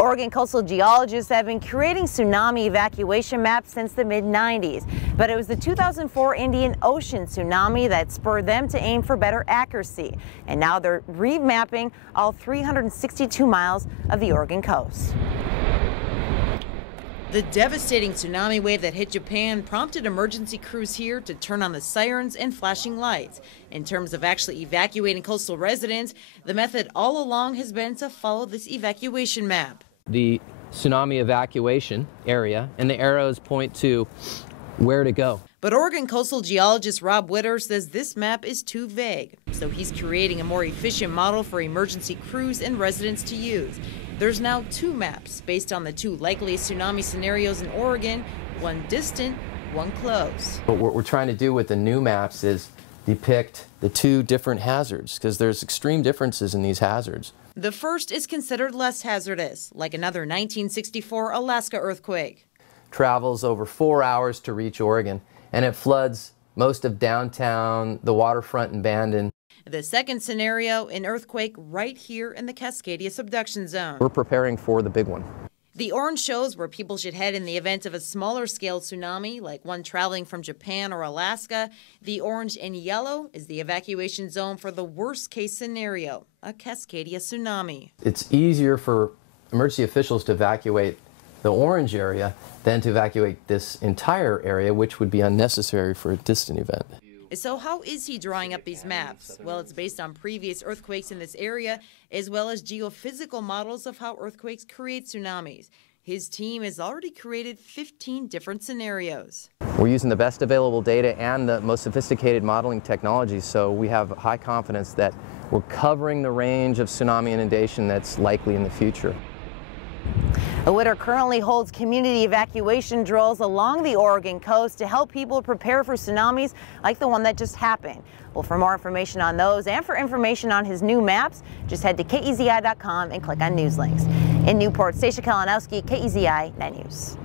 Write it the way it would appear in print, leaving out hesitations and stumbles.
Oregon coastal geologists have been creating tsunami evacuation maps since the mid-90s, but it was the 2004 Indian Ocean tsunami that spurred them to aim for better accuracy. And now they're remapping all 362 miles of the Oregon coast. The devastating tsunami wave that hit Japan prompted emergency crews here to turn on the sirens and flashing lights. In terms of actually evacuating coastal residents, the method all along has been to follow this evacuation map. The tsunami evacuation area and the arrows point to where to go. But Oregon coastal geologist Rob Witter says this map is too vague, so he's creating a more efficient model for emergency crews and residents to use. There's now two maps based on the two likeliest tsunami scenarios in Oregon, one distant, one close. But what we're trying to do with the new maps is depict the two different hazards, because there's extreme differences in these hazards. The first is considered less hazardous, like another 1964 Alaska earthquake. Travels over 4 hours to reach Oregon, and it floods most of downtown, the waterfront, and Bandon. The second scenario, an earthquake right here in the Cascadia subduction zone. We're preparing for the big one. The orange shows where people should head in the event of a smaller scale tsunami, like one traveling from Japan or Alaska. The orange and yellow is the evacuation zone for the worst case scenario, a Cascadia tsunami. It's easier for emergency officials to evacuate the orange area than to evacuate this entire area, which would be unnecessary for a distant event. So how is he drawing up these maps? Well, it's based on previous earthquakes in this area, as well as geophysical models of how earthquakes create tsunamis. His team has already created 15 different scenarios. We're using the best available data and the most sophisticated modeling technologies, so we have high confidence that we're covering the range of tsunami inundation that's likely in the future. Witter currently holds community evacuation drills along the Oregon coast to help people prepare for tsunamis like the one that just happened. Well, for more information on those and for information on his new maps, just head to KEZI.com and click on News Links. In Newport, Stacia Kalinowski, KEZI 9 News.